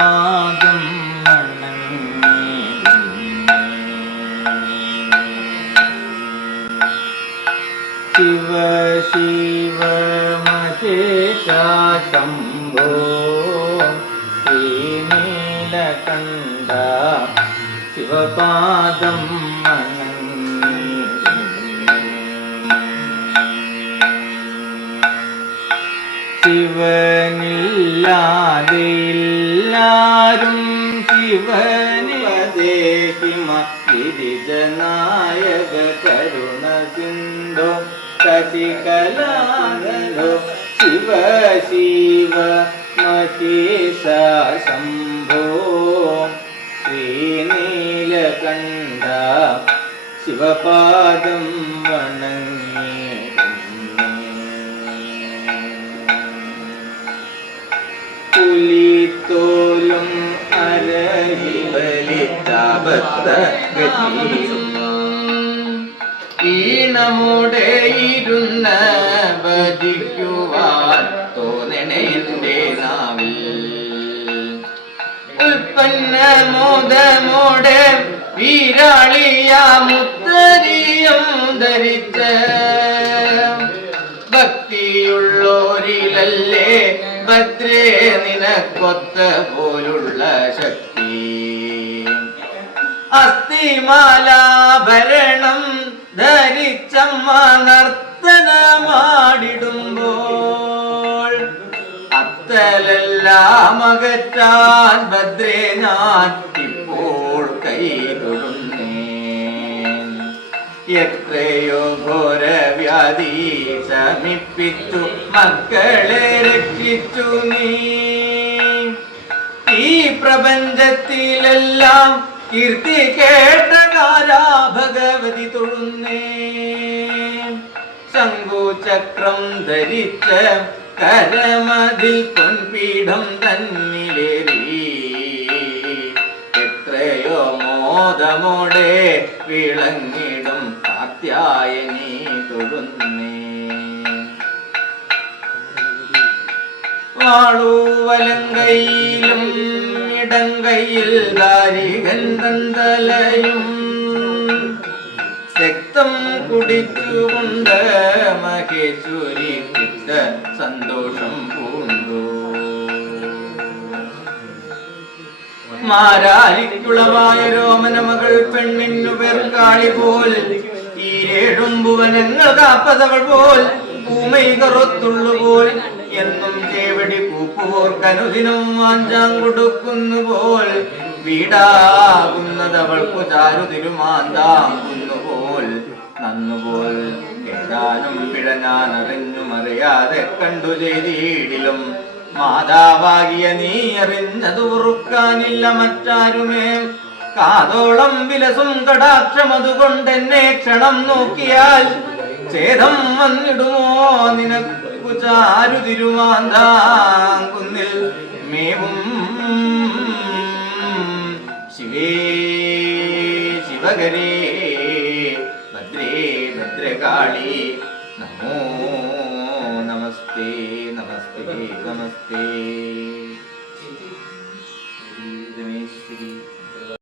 ശിവപാദം ശിവ ശിവ മഹേശാ ശംഭോ ശ്രീനീലകണ്ഠ ശിവപാദം ശിവനില്ലാതെ എല്ലാരും ശിവനിവദേഹിമ ഗിരിജനായക കരുണ സിന്ധോ ശശികലാധരോ ശിവ ശിവ മഹേശ ശംഭോ ശ്രീനീലകണ്ഠ ശിവപാദം വണങ്ങി പുലിത്തോലും അരഹിബലിതാപത്ത ഗതിയും ഈണമോടെ ഇരുന്ന ഭജിക്കുവാൻ തോന്നണേന്റെ നാവിൽ ഉൽപ്പന്നമോദമോടെ വീരാളിയ മുത്തരിയും ധരിച്ച ഭക്തിയുള്ളോരിലല്ലേ ഭദ്രേ നിനക്കൊത്ത പോലുള്ള ശക്തി അസ്ഥിമാലാഭരണം ധരിച്ചമ്മ നർത്തനമാടിടുമ്പോൾ അത്തലെല്ലാം അകറ്റാൻ ഭദ്രേ ഞാൻ ഇപ്പോൾ കൈ തൊടുന്നേ എത്രയോ ഘോരവ്യാധി ശമിപ്പിച്ചു മക്കളെ രക്ഷിച്ചു നീ ഈ പ്രപഞ്ചത്തിലെല്ലാം കീർത്തി കേട്ട കാരാ ഭഗവതി തൊഴുന്നേ ശംഖുചക്രം ധരിച്ച കരമതിൽ പൊൻപീഠം തന്നിലേറി എത്രയോ മോദമോടെ വിളങ്ങിടും കാത്യായനി തൊഴുന്നേ വാളുവലങ്കയിലും ഇടങ്കയിൽ ദാരികൻ തന്തലയും രക്തം കുടിച്ചുകൊണ്ട് മഹേശ്വരി ചിത്ത സന്തോഷം പൂണ്ടു മാരാലിക്കുളമായ രോമന മകൾ പെണ്ണിനു പേർക്കാളി പോൽ ഈരേഴും ഭുവനങ്ങൾ കാപ്പതവൾ പോൽ പൂമൈ കറുത്തുള്ളു പോൽ എന്നും ചേവടി കൂപ്പുപോർക്കനുദിനം വാഞ്ചാം കൊടുക്കുന്നു പോൽ വീടാകുന്നതവൾക്കു ചാരുതിരുമാന്താകുന്നുപോൽ നന്നുപോൽ ഏതാനും പിഴ ഞാൻ അറിഞ്ഞും അറിയാതെ കണ്ടു ചെയ്തിടിലും മാതാവാകിയ നീ അറിഞ്ഞതു പൊറുക്കാനില്ല മറ്റാരുമേ കാതോളം വിലസും കടാക്ഷം അതുകൊണ്ടെന്നെ ക്ഷണം നോക്കിയാൽ ഛേദം വന്നിടുമോ നിനക്കു ചാരു തിരുമാന്താകുന്നിൽ മേവും ശിവേ ശിവകരേ ഭദ്രേ ഭദ്രകാളി